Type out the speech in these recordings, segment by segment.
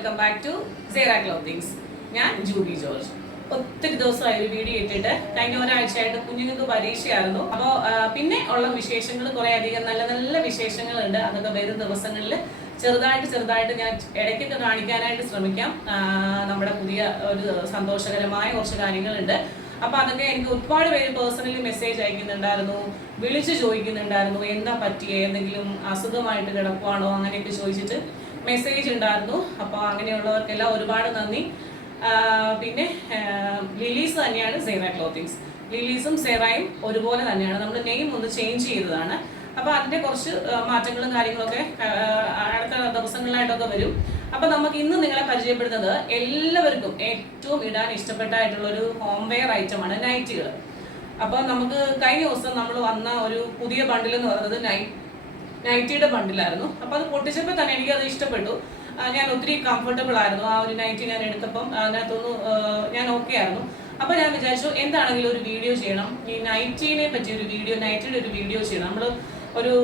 Welcome back to Sera clothings. ഞാൻ Juby George. ഒത്തിരി ദിവസമായി ഒരു വീഡിയോ ഇട്ടിട്ട്. കഴിഞ്ഞ ഒരാഴ്ചയായിട്ട് കുഞ്ഞുങ്ങൾക്ക് പരീക്ഷയായിരുന്നു. അപ്പോൾ പിന്നെ ഉള്ള വിശേഷങ്ങൾ കുറേ അധികം നല്ല നല്ല വിശേഷങ്ങളുണ്ട്. അതൊക്കെ വരും ദിവസങ്ങളിൽ ചെറുതായിട്ട് ഞാൻ ഇടയ്ക്കൊക്കെ കാണിക്കാനായിട്ട് ശ്രമിക്കാം. നമ്മുടെ പുതിയ ഒരു സന്തോഷകരമായ കുറച്ച് കാര്യങ്ങളുണ്ട്. അപ്പോൾ അതൊക്കെ എനിക്ക് ഒരുപാട് പേര് പേഴ്സണലി മെസ്സേജ് അയക്കുന്നുണ്ടായിരുന്നു, വിളിച്ച് ചോദിക്കുന്നുണ്ടായിരുന്നു, എന്താ പറ്റിയേ, എന്തെങ്കിലും അസുഖമായിട്ട് കിടക്കുവാണോ അങ്ങനെയൊക്കെ ചോദിച്ചിട്ട് മെസ്സേജ് ഉണ്ടായിരുന്നു. അപ്പോൾ അങ്ങനെയുള്ളവർക്കെല്ലാം ഒരുപാട് നന്ദി. പിന്നെ ലിലീസ് തന്നെയാണ് സേറ ക്ലോത്തിങ്സ്. ലിലീസും സേറയും ഒരുപോലെ തന്നെയാണ്. നമ്മൾ നെയിം ഒന്ന് ചേഞ്ച് ചെയ്തതാണ്. അപ്പോൾ അതിൻ്റെ കുറച്ച് മാറ്റങ്ങളും കാര്യങ്ങളൊക്കെ അടുത്ത ദിവസങ്ങളിലായിട്ടൊക്കെ വരും. അപ്പോൾ നമുക്ക് ഇന്ന് നിങ്ങളെ പരിചയപ്പെടുന്നത് എല്ലാവർക്കും ഏറ്റവും ഇടാൻ ഇഷ്ടപ്പെട്ടായിട്ടുള്ളൊരു ഹോം വെയർ ഐറ്റമാണ് നൈറ്റികൾ. അപ്പോൾ നമുക്ക് കഴിഞ്ഞ ദിവസം നമ്മൾ വന്ന ഒരു പുതിയ ബണ്ടിൽ എന്ന് പറയുന്നത് നൈറ്റിയുടെ ബണ്ടിലായിരുന്നു. അപ്പോൾ അത് പൊട്ടിച്ചപ്പോൾ തന്നെ എനിക്കത് ഇഷ്ടപ്പെട്ടു. ഞാൻ ഒത്തിരി കംഫർട്ടബിൾ ആയിരുന്നു. ആ ഒരു നൈറ്റി ഞാൻ എടുത്തപ്പം അതിനകത്തൊന്ന് ഞാൻ ഓക്കെ ആയിരുന്നു. അപ്പോൾ ഞാൻ വിചാരിച്ചു എന്താണെങ്കിലും ഒരു വീഡിയോ ചെയ്യണം, ഈ നൈറ്റിനെ പറ്റി ഒരു വീഡിയോ, നൈറ്റിയുടെ ഒരു വീഡിയോ ചെയ്യണം. നമ്മൾ ഒരു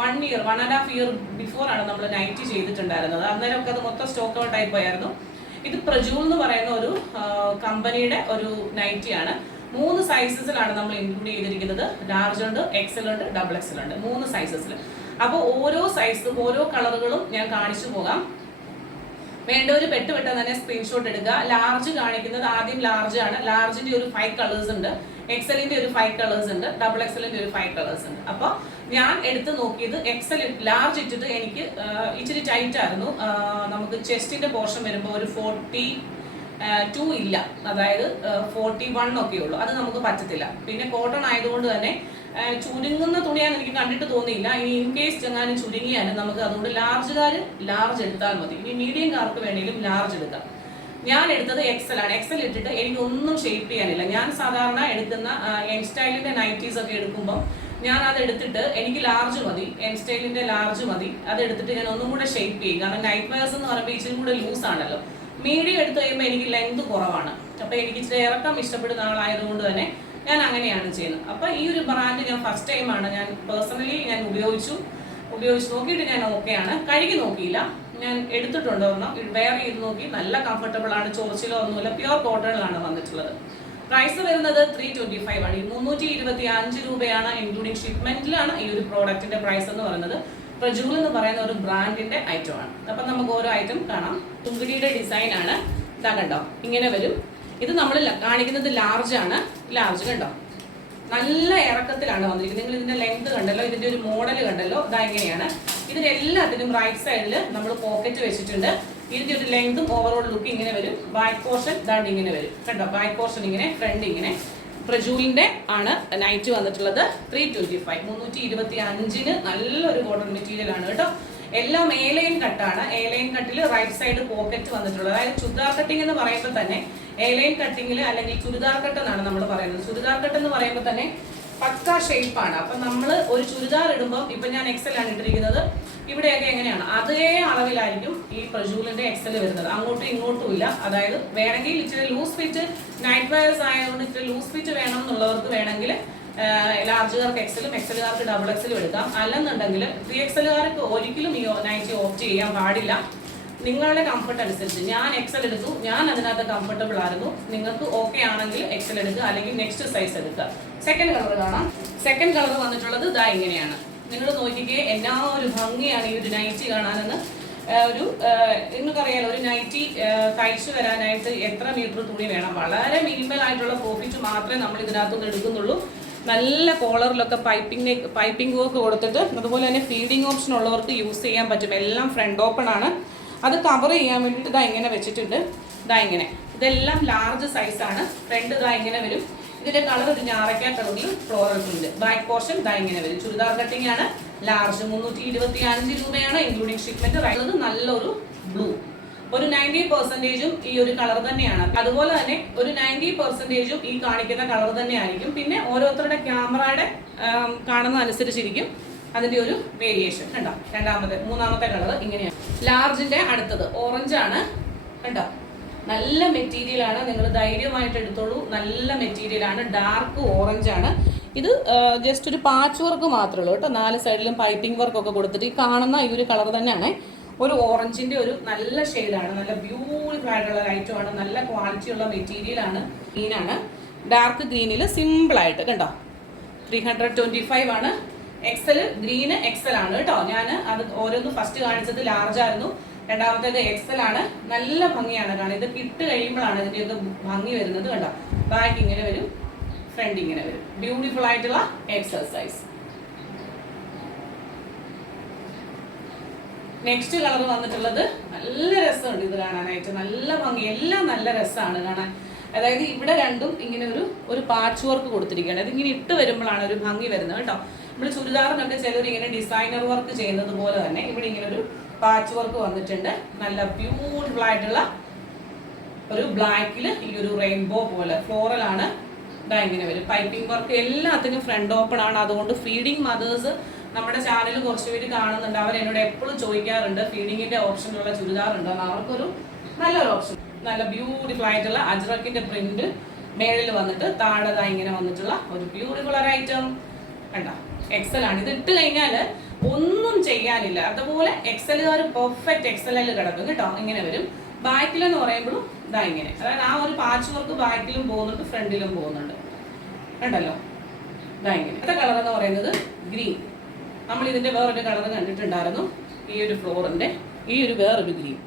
1.5 ഇയർ ബിഫോർ ആണ് നമ്മൾ നൈറ്റി ചെയ്തിട്ടുണ്ടായിരുന്നത്. അന്നേരമൊക്കെ അത് മൊത്തം സ്റ്റോക്ക് ഔട്ട് ആയി പോയായിരുന്നു. ഇത് പ്രജൂൾ എന്ന് പറയുന്ന ഒരു കമ്പനിയുടെ ഒരു നൈറ്റിയാണ്. 3 സൈസസിലാണ് നമ്മൾ ഇൻക്ലൂഡ് ചെയ്തിരിക്കുന്നത്. ലാർജ് ഉണ്ട്, എക്സൽ ഉണ്ട്, ഡബിൾ എക്സൽ ഉണ്ട്. 3 സൈസസിൽ. അപ്പോൾ ഓരോ സൈസും ഓരോ കളറുകളും ഞാൻ കാണിച്ചു പോകാം. വേണ്ടവർ പെട്ടെന്ന് തന്നെ സ്ക്രീൻഷോട്ട് എടുക്കുക. ലാർജ് കാണിക്കുന്നത് ആദ്യം ലാർജ് ആണ്. ലാർജിന്റെ ഒരു 5 കളേഴ്സ് ഉണ്ട്, എക്സലിന്റെ ഒരു 5 കളേഴ്സ് ഉണ്ട്, ഡബിൾ എക്സലിന്റെ ഒരു 5 കളേഴ്സ് ഉണ്ട്. അപ്പോൾ ഞാൻ എടുത്ത് നോക്കിയത് എക്സൽ ലാർജ് ഇട്ടിട്ട് എനിക്ക് ഇച്ചിരി ടൈറ്റ് ആയിരുന്നു. നമുക്ക് ചെസ്റ്റിന്റെ പോർഷൻ വരുമ്പോൾ ഒരു 42 ഇല്ല, അതായത് 41 ഒക്കെ ഉള്ളൂ. അത് നമുക്ക് പറ്റത്തില്ല. പിന്നെ കോട്ടൺ ആയതുകൊണ്ട് തന്നെ ചുരുങ്ങുന്ന തുണിയാന്ന് എനിക്ക് കണ്ടിട്ട് തോന്നിയില്ല. ഇനി ഇൻ കേസ് ചെങ്ങാനും ചുരുങ്ങിയാലും നമുക്ക് അതുകൊണ്ട് ലാർജ് എടുത്താൽ മതി. ഇനി മീഡിയംകാർക്ക് വേണമെങ്കിലും ലാർജ് എടുക്കാം. ഞാൻ എടുത്തത് എക്സൽ ആണ്. എക്സൽ ഇട്ടിട്ട് എനിക്ക് ഒന്നും ഷേപ്പ് ചെയ്യാനില്ല. ഞാൻ സാധാരണ എടുക്കുന്ന എൻ സ്റ്റൈലിന്റെ നൈറ്റീസ് ഒക്കെ എടുക്കുമ്പോൾ ഞാൻ അത് എടുത്തിട്ട് എനിക്ക് ലാർജ് മതി, എൻ സ്റ്റൈലിന്റെ ലാർജ് മതി. അത് എടുത്തിട്ട് ഞാൻ ഒന്നും കൂടെ ഷേപ്പ് ചെയ്യും. കാരണം നൈറ്റ് വെയർസ് എന്ന് പറയുമ്പോൾ ഇച്ചിരി കൂടെ ലൂസ് ആണല്ലോ. മീഡിയം എടുത്തു കഴിയുമ്പോൾ എനിക്ക് ലെങ്ത് കുറവാണ്. അപ്പോൾ എനിക്ക് ഇച്ചിരി ഇറക്കം ഇഷ്ടപ്പെടുന്ന ആളായതുകൊണ്ട് തന്നെ ഞാൻ അങ്ങനെയാണ് ചെയ്യുന്നത്. അപ്പോൾ ഈ ഒരു ബ്രാൻഡ് ഞാൻ ഫസ്റ്റ് ടൈമാണ് ഞാൻ പേഴ്സണലി ഞാൻ ഉപയോഗിച്ചു നോക്കിയിട്ട് ഞാൻ ഓക്കെയാണ്. കഴുകി നോക്കിയില്ല, ഞാൻ എടുത്തിട്ടുണ്ട് ഒരെണ്ണം, വെയർ ചെയ്ത് നോക്കി. നല്ല കംഫർട്ടബിൾ ആണ്, ചൊറിച്ചിലോ ഒന്നുമില്ല. പ്യുവർ കോട്ടണിലാണ് വന്നിട്ടുള്ളത്. പ്രൈസ് വരുന്നത് 325 ആണ്. 325 രൂപയാണ്, ഇൻക്ലൂഡിങ് ഷിപ്മെന്റിലാണ് ഈ ഒരു പ്രോഡക്റ്റിന്റെ പ്രൈസ് എന്ന് പറയുന്നത്. പ്രജൂൾ എന്ന് പറയുന്ന ഒരു ബ്രാൻഡിന്റെ ഐറ്റം ആണ്. അപ്പം നമുക്ക് ഓരോ ഐറ്റം കാണാം. ചുങ്കിടിയുടെ ഡിസൈൻ ആണ്. ഇതാ കണ്ടോ, ഇങ്ങനെ വരും. ഇത് നമ്മൾ കാണിക്കുന്നത് ലാർജ് ആണ്. ലാർജ് കണ്ടോ, നല്ല ഇറക്കത്തിലാണ് വന്നിരിക്കുന്നത്. നിങ്ങൾ ഇതിന്റെ ലെങ്ത് കണ്ടല്ലോ, ഇതിന്റെ ഒരു മോഡൽ കണ്ടല്ലോ. ഇതാ ഇങ്ങനെയാണ്. ഇതിനെല്ലാത്തിനും റൈറ്റ് സൈഡിൽ നമ്മൾ പോക്കറ്റ് വെച്ചിട്ടുണ്ട്. ഇതിന്റെ ഒരു ലെങ്തും ഓവറോൾ ലുക്ക് ഇങ്ങനെ വരും. ബാക്ക് പോർഷൻ ദാണ്ട് ഇങ്ങനെ വരും കണ്ടോ. ബാക്ക് പോർഷൻ ഇങ്ങനെ, ഫ്രണ്ട് ഇങ്ങനെ. പ്രജൂളിന്റെ ആണ് നൈറ്റ് വന്നിട്ടുള്ളത്. 325, 325 നല്ലൊരു കോട്ടൺ മെറ്റീരിയൽ ആണ് കേട്ടോ. എല്ലാം എ-ലൈൻ കട്ടാണ്. എ-ലൈൻ കട്ടിൽ റൈറ്റ് സൈഡ് പോക്കറ്റ് വന്നിട്ടുള്ളത്. അതായത് ചുരിദാർ കട്ടിംഗ് എന്ന് പറയുമ്പോൾ തന്നെ എ-ലൈൻ കട്ടിങ്ങിൽ അല്ലെങ്കിൽ ചുരിദാർ കട്ട് എന്നാണ് നമ്മൾ പറയുന്നത്. ചുരിദാർ കട്ട് എന്ന് പറയുമ്പോൾ തന്നെ പക്ക ഷേപ്പാണ്. അപ്പം നമ്മൾ ഒരു ചുരിദാർ ഇടുമ്പോൾ ഇപ്പം ഞാൻ എക്സൽ ആണ് ഇട്ടിരിക്കുന്നത്. ഇവിടെയൊക്കെ എങ്ങനെയാണ് അതേ അളവിലായിരിക്കും ഈ പ്രജൂളിന്റെ എക്സൽ വരുന്നത്. അങ്ങോട്ടും ഇങ്ങോട്ടും ഇല്ല. അതായത് വേണമെങ്കിൽ ഇച്ചിരി ലൂസ് ഫിറ്റ്, നൈറ്റ് വെയർസ് ആയതുകൊണ്ട് ഇച്ചിരി ലൂസ് ഫിറ്റ് വേണം എന്നുള്ളവർക്ക് വേണമെങ്കിൽ ലാർജുകാർക്ക് എക്സലും എക്സലുകാർക്ക് ഡബിൾ എക്സലും എടുക്കാം. അല്ലെന്നുണ്ടെങ്കിൽ 3XLകാർക്ക് ഒരിക്കലും ഈ നൈറ്റി ഓപ്റ്റ് ചെയ്യാൻ പാടില്ല. നിങ്ങളുടെ കംഫർട്ട് അനുസരിച്ച്. ഞാൻ എക്സൽ എടുത്തു, ഞാൻ അതിനകത്ത് കംഫർട്ടബിൾ ആയിരുന്നു. നിങ്ങൾക്ക് ഓക്കെ ആണെങ്കിൽ എക്സൽ എടുക്കുക, അല്ലെങ്കിൽ നെക്സ്റ്റ് സൈസ് എടുക്കുക. സെക്കൻഡ് കളർ കാണാം. സെക്കൻഡ് കളർ വന്നിട്ടുള്ളത് ഇതാ ഇങ്ങനെയാണ്. നിങ്ങൾ നോക്കിക്കേ, എന്നാ ഒരു ഭംഗിയാണ് ഈ ഒരു നൈറ്റി കാണാനെന്ന്. ഒരു നിങ്ങൾക്കറിയാലോ, ഒരു നൈറ്റി തയ്ച്ചു വരാനായിട്ട് എത്ര മീറ്റർ തുണി വേണം. വളരെ മിനിമൽ ആയിട്ടുള്ള പ്രോഫിറ്റ് മാത്രമേ നമ്മൾ ഇതിനകത്തുനിന്ന് എടുക്കുന്നുള്ളൂ. നല്ല കോളറിലൊക്കെ പൈപ്പിംഗ് വർക്ക് കൊടുത്തിട്ട്, അതുപോലെ തന്നെ ഫീഡിങ് ഓപ്ഷൻ ഉള്ളവർക്ക് യൂസ് ചെയ്യാൻ പറ്റും. എല്ലാം ഫ്രണ്ട് ഓപ്പൺ ആണ്. അത് കവർ ചെയ്യാൻ വേണ്ടിയിട്ട് ഇതാ ഇങ്ങനെ വെച്ചിട്ടുണ്ട്. ഇതാ ഇങ്ങനെ. ഇതെല്ലാം ലാർജ് സൈസാണ്. ഫ്രണ്ട് ഇതാ ഇങ്ങനെ വരും. ഇതിന്റെ കളർ ഒരു ഞാറയ്ക്ക കളറിൽ ഫ്ലോറൽ പ്രിന്റ്. ബാക്ക് പോർഷൻ ഇതാ ഇങ്ങനെ വരും. ചുരിദാർ കട്ടിംഗ് ആണ്. ലാർജ് 325 രൂപയാണ്, ഇൻക്ലൂഡിങ് ഷിപ്മെന്റ്. റൈറ്റ് നല്ലൊരു ബ്ലൂ. ഒരു 90% ഈ ഒരു കളർ തന്നെയാണ്. അതുപോലെ തന്നെ ഒരു 90% ഈ കാണിക്കുന്ന കളർ തന്നെ ആയിരിക്കും. പിന്നെ ഓരോരുത്തരുടെ ക്യാമറയുടെ കാണുന്ന അനുസരിച്ചിരിക്കും അതിന്റെ ഒരു വേരിയേഷൻ. കണ്ടോ, മൂന്നാമത്തെ കളർ ഇങ്ങനെയാണ്. ലാർജിന്റെ അടുത്തത് ഓറഞ്ച് ആണ്. കണ്ടോ, നല്ല മെറ്റീരിയൽ ആണ്. നിങ്ങൾ ധൈര്യമായിട്ട് എടുത്തോളൂ. നല്ല മെറ്റീരിയൽ ആണ്. ഡാർക്ക് ഓറഞ്ച് ആണ്. ഇത് ജസ്റ്റ് ഒരു പാച്ച് വർക്ക് മാത്രമേ ഉള്ളൂ കേട്ടോ. 4 സൈഡിലും പൈപ്പിംഗ് വർക്കൊക്കെ കൊടുത്തിട്ട് ഈ കാണുന്ന ഈ ഒരു കളർ തന്നെയാണ്. ഒരു ഓറഞ്ചിന്റെ ഒരു നല്ല ഷെയ്ഡാണ്, നല്ല ബ്യൂട്ടിഫുൾ ആയിട്ടുള്ള ഐറ്റമാണ്, നല്ല ക്വാളിറ്റി ഉള്ള മെറ്റീരിയലാണ്. ഗ്രീനാണ്, ഡാർക്ക് ഗ്രീനിൽ സിമ്പിളായിട്ട് കണ്ടോ 325 ആണ്. എക്സൽ ഗ്രീന് എക്സൽ ആണ് കേട്ടോ. ഞാൻ അത് ഓരോന്ന് ഫസ്റ്റ് കാണിച്ചത് ലാർജ് ആയിരുന്നു, രണ്ടാമത്തേത് എക്സൽ ആണ്. നല്ല ഭംഗിയാണ് കാണാൻ. ഇത് ഇട്ട് കഴിയുമ്പോഴാണ് ഇതിൻ്റെ ഒക്കെ ഭംഗി വരുന്നത് കണ്ടോ. ബാക്ക് ഇങ്ങനെ വരും, ഫ്രണ്ട് ഇങ്ങനെ വരും. ബ്യൂട്ടിഫുൾ ആയിട്ടുള്ള എക്സൽ സൈസ്. നെക്സ്റ്റ് കളർ വന്നിട്ടുള്ളത് നല്ല രസമുണ്ട് ഇത് കാണാനായിട്ട്, നല്ല ഭംഗി, എല്ലാം നല്ല രസമാണ് കാണാൻ. അതായത് ഇവിടെ രണ്ടും ഇങ്ങനെ ഒരു പാച്ച് വർക്ക് കൊടുത്തിരിക്കുകയാണ്. അതിങ്ങനെ ഇട്ട് വരുമ്പോഴാണ് ഒരു ഭംഗി വരുന്നത് കേട്ടോ. നമ്മൾ ചുരിദാറിനൊക്കെ ചിലർ ഇങ്ങനെ ഡിസൈനർ വർക്ക് ചെയ്യുന്നത് പോലെ തന്നെ ഇവിടെ ഇങ്ങനെ ഒരു പാച്ച് വർക്ക് വന്നിട്ടുണ്ട്. നല്ല ബ്യൂട്ടിഫുൾ ആയിട്ടുള്ള ഒരു ബ്ലാക്കിൽ ഈ ഒരു റെയിൻബോ പോലെ ഫ്ലോറൽ ആണ്. ഇതാ ഇങ്ങനെ വരും. പൈപ്പിംഗ് വർക്ക് എല്ലാത്തിനും ഫ്രണ്ട് ഓപ്പൺ ആണ്. അതുകൊണ്ട് ഫീഡിങ് മദേഴ്സ് നമ്മുടെ ചാനൽ കുറച്ച് പേര് കാണുന്നുണ്ട്. അവർ എന്നോട് എപ്പോഴും ചോദിക്കാറുണ്ട് ഫീഡിങ്ങിന്റെ ഓപ്ഷനുള്ള ചുരിദാർ ഉണ്ടോ എന്ന്. അവർക്കൊരു നല്ലൊരു ഓപ്ഷൻ, നല്ല ബ്യൂട്ടിഫുൾ ആയിട്ടുള്ള അജ്രക്കിന്റെ പ്രിന്റ് മേളിൽ വന്നിട്ട് താഴെ ഇങ്ങനെ വന്നിട്ടുള്ള ഒരു ബ്യൂട്ടിഫുൾ ഐറ്റം കണ്ട. എക്സൽ ആണ്. ഇത് ഇട്ട് കഴിഞ്ഞാൽ ഒന്നും ചെയ്യാനില്ല. അതുപോലെ എക്സലുകാർ പെർഫെക്റ്റ് എക്സലിൽ കിടക്കും കേട്ടോ. ഇങ്ങനെ വരും. ബാക്കിലെന്ന് പറയുമ്പോഴും ഇതാ ഇങ്ങനെ, അതായത് ആ ഒരു പാച്ച് വർക്ക് ബാക്കിലും പോകുന്നുണ്ട് ഫ്രണ്ടിലും പോകുന്നുണ്ട് കണ്ടല്ലോ. ഇതാ ഇങ്ങനെ. അടുത്ത കളർ എന്ന് പറയുന്നത് ഗ്രീൻ. നമ്മൾ ഇതിന്റെ വേറൊരു കളർ കണ്ടിട്ടുണ്ടായിരുന്നു, ഈ ഒരു ഫ്ലോറിന്റെ ഈ ഒരു വേറൊരു ഗ്രീൻ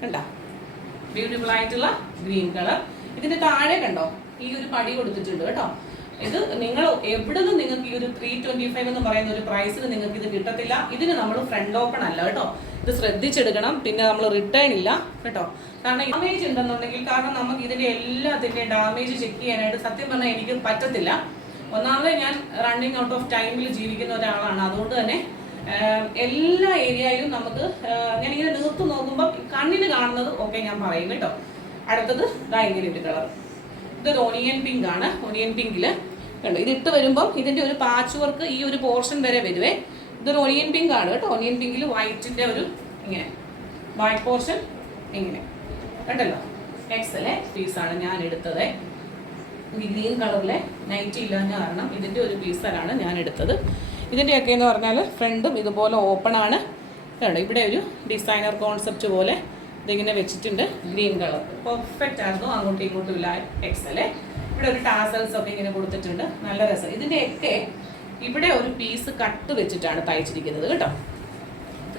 കണ്ട. ബ്യൂട്ടിഫുൾ ആയിട്ടുള്ള ഗ്രീൻ കളർ. ഇതിന്റെ താഴെ കണ്ടോ ഈ ഒരു പടി കൊടുത്തിട്ടുണ്ട് കേട്ടോ. ഇത് നിങ്ങൾ എവിടെ നിന്ന് നിങ്ങൾക്ക് ഈ ഒരു 325 എന്ന് പറയുന്ന ഒരു പ്രൈസിന് നിങ്ങൾക്ക് ഇത് കിട്ടത്തില്ല. ഇതിന് നമ്മൾ ഫ്രണ്ട് ഓപ്പൺ അല്ല കേട്ടോ. ഇത് ശ്രദ്ധിച്ചെടുക്കണം. പിന്നെ നമ്മൾ റിട്ടേൺ ഇല്ല കേട്ടോ. കാരണം ഡാമേജ് ഉണ്ടെന്നുണ്ടെങ്കിൽ, കാരണം നമുക്ക് ഇതിന്റെ എല്ലാത്തിന്റെയും ഡാമേജ് ചെക്ക് ചെയ്യാനായിട്ട് സത്യം പറഞ്ഞാൽ എനിക്ക് പറ്റത്തില്ല. ഒന്നാമത് ഞാൻ റണ്ണിങ് ഔട്ട് ഓഫ് ടൈമിൽ ജീവിക്കുന്ന ഒരാളാണ്. അതുകൊണ്ട് തന്നെ എല്ലാ ഏരിയയിലും നമുക്ക് ഞാനിങ്ങനെ നിർത്ത് നോക്കുമ്പോൾ കണ്ണിന് കാണുന്നത് ഓക്കെ ഞാൻ പറയും കേട്ടോ. അടുത്തത് ഇതാ ഇങ്ങനെ ഒരു കളർ. ഇതൊരു ഓണിയൻ പിങ്ക് ആണ്. ഓണിയൻ പിങ്കില് കണ്ടോ ഇത് ഇട്ട് വരുമ്പോൾ ഇതിന്റെ ഒരു പാച്ച് വർക്ക് ഈ ഒരു പോർഷൻ വരെ വരുവേ. ഇതൊരു ഓണിയൻ പിങ്ക് ആണ് കേട്ടോ. ഓണിയൻ പിങ്കിൽ വൈറ്റിന്റെ ഒരു ഇങ്ങനെ വൈറ്റ് പോർഷൻ ഇങ്ങനെ കണ്ടല്ലോ. എക്സലെ പീസാണ് ഞാൻ എടുത്തത്. ഗ്രീൻ കളറിലെ നൈറ്റി ഇല്ലാഞ്ഞ കാരണം ഇതിന്റെ ഒരു പീസലാണ് ഞാൻ എടുത്തത്. ഇതിൻ്റെയൊക്കെ എന്ന് പറഞ്ഞാൽ ഫ്രണ്ടും ഇതുപോലെ ഓപ്പൺ ആണ് കണ്ടോ. ഇവിടെ ഒരു ഡിസൈനർ കോൺസെപ്റ്റ് പോലെ ഇതിങ്ങനെ വെച്ചിട്ടുണ്ട്. ഗ്രീൻ കളർ പെർഫെക്റ്റ് ആയിരുന്നു, അങ്ങോട്ടും ഇങ്ങോട്ടും ഇല്ല. എക്സലെ ഇവിടെ ഒരു ടാസൽസ് ഒക്കെ ഇങ്ങനെ കൊടുത്തിട്ടുണ്ട്. നല്ല രസം. ഇതിൻ്റെയൊക്കെ ഇവിടെ ഒരു പീസ് കട്ട് വെച്ചിട്ടാണ് തയ്ച്ചിരിക്കുന്നത് കേട്ടോ.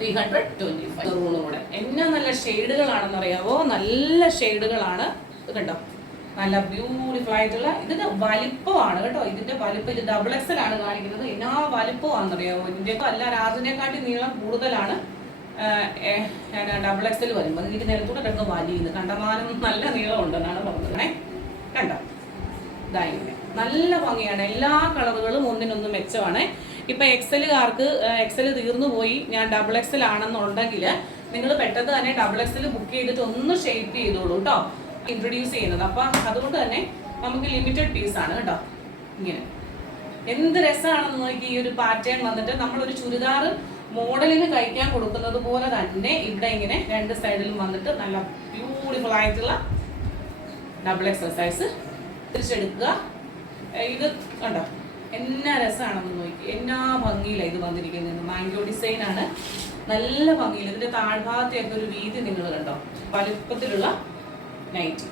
325 കൂടെ. എന്നാ നല്ല ഷെയ്ഡുകളാണെന്ന് അറിയാവോ. നല്ല ഷെയ്ഡുകളാണ് കണ്ടോ. നല്ല ബ്യൂട്ടിഫുൾ ആയിട്ടുള്ള. ഇതിന്റെ വലിപ്പമാണ് കേട്ടോ. ഇതിന്റെ വലിപ്പം ഇത് ഡബിൾ എക്സൽ ആണ് കാണിക്കുന്നത്. എന്നാ വലിപ്പമാണെന്നറിയാവോ. ഇതിന്റെ അല്ല രാജിനെക്കാട്ടി നീളം കൂടുതലാണ് ഡബിൾ എക്സൽ വരുമ്പോൾ. എനിക്ക് നിലത്തൂടെ കിടന്ന് വലിയുന്നു. കണ്ടമാനം നല്ല നീളം ഉണ്ടെന്നാണ് പറഞ്ഞത്. കണ്ടോ ഇതായിങ്ങനെ നല്ല ഭംഗിയാണ്. എല്ലാ കളറുകളും ഒന്നിനൊന്ന് മെച്ചമാണ്. ഇപ്പൊ എക്സലുകാർക്ക് എക്സൽ തീർന്നു പോയി, ഞാൻ ഡബിൾ എക്സൽ ആണെന്നുണ്ടെങ്കിൽ നിങ്ങൾ പെട്ടെന്ന് തന്നെ ഡബിൾ എക്സൽ ബുക്ക് ചെയ്തിട്ട് ഒന്ന് ഷേപ്പ് ചെയ്തോളൂ കേട്ടോ. ഇൻട്രൊഡ്യൂസ് ചെയ്യുന്നത്. അപ്പൊ അതുകൊണ്ട് തന്നെ നമുക്ക് ലിമിറ്റഡ് പീസ് ആണ് കേട്ടോ. ഇങ്ങനെ എന്ത് രസമാണെന്ന് നോക്കി. ഈ ഒരു പാറ്റേൺ വന്നിട്ട് നമ്മളൊരു ചുരിദാർ മോഡലിന് കഴിക്കാൻ കൊടുക്കുന്നത് പോലെ തന്നെ ഇവിടെ ഇങ്ങനെ രണ്ട് സൈഡിലും വന്നിട്ട് നല്ല ബ്യൂട്ടിഫുൾ ആയിട്ടുള്ള ഡബിൾ എക്സസൈസ് തിരിച്ചെടുക്കുക. ഇത് കണ്ടോ എന്നാ രസമാണെന്ന് നോക്കി. എന്നാ ഭംഗിയിലാണ് ഇത് വന്നിരിക്കുന്നത്. മാംഗോ ഡിസൈൻ ആണ്. നല്ല ഭംഗിയിൽ. ഇതിന്റെ താഴ്ഭാഗത്തെയൊക്കെ ഒരു വീതി നിങ്ങൾ കണ്ടോ. വലുപ്പത്തിലുള്ള നൈറ്റ്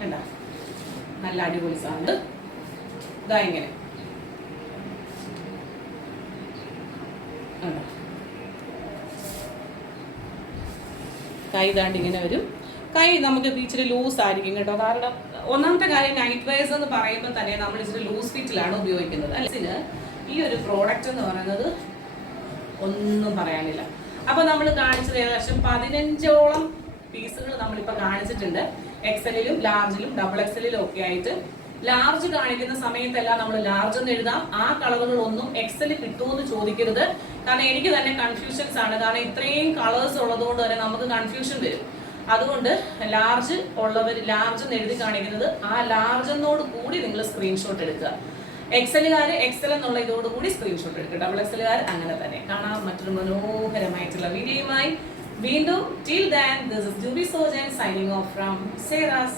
കണ്ടോ. നല്ല അടിപൊളി സാധനം. ഇതാ ഇങ്ങനെ കൈ താണ്ട് ഇങ്ങനെ വരും. കൈ നമുക്ക് ഇച്ചിരി ലൂസ് ആയിരിക്കും കേട്ടോ. കാരണം ഒന്നാമത്തെ കാര്യം നൈറ്റ് വെയർസ് എന്ന് പറയുമ്പോൾ തന്നെ നമ്മൾ ഇച്ചിരി ലൂസ് ഫിറ്റിലാണ് ഉപയോഗിക്കുന്നത്. അല്ലെങ്കിൽ ഈ ഒരു പ്രോഡക്റ്റ് എന്ന് പറയുന്നത് ഒന്നും പറയാനില്ല. അപ്പൊ നമ്മൾ കാണിച്ചത് ഏകദേശം 15ഓളം പീസുകൾ നമ്മളിപ്പോൾ കാണിച്ചിട്ടുണ്ട്. എക്സലിലും ലാർജിലും ഡബിൾ എക്സലിലും ഒക്കെ ആയിട്ട്. ലാർജ് കാണിക്കുന്ന സമയത്തെല്ലാം നമ്മൾ ലാർജ് എന്ന് എഴുതാം. ആ കളറുകളൊന്നും എക്സൽ കിട്ടുമെന്ന് ചോദിക്കരുത്. കാരണം എനിക്ക് തന്നെ കൺഫ്യൂഷൻസ് ആണ്. കാരണം ഇത്രയും കളേഴ്സ് ഉള്ളതുകൊണ്ട് തന്നെ നമുക്ക് കൺഫ്യൂഷൻ വരും. അതുകൊണ്ട് ലാർജ് ഉള്ളവർ ലാർജ് എന്ന് എഴുതി കാണിക്കുന്നത് ആ ലാർജ് എന്നോട് കൂടി നിങ്ങൾ സ്ക്രീൻഷോട്ട് എടുക്കുക. എക്സലുകാർ എക്സൽ എന്നുള്ള ഇതോടുകൂടി സ്ക്രീൻഷോട്ട് എടുക്കുക. ഡബിൾ എക്സലുകാർ അങ്ങനെ തന്നെ. കാണാം മറ്റൊരു മനോഹരമായിട്ടുള്ള വീഡിയോയുമായി വീണ്ടും. Till then, this is Juby Sojan signing off from Seras.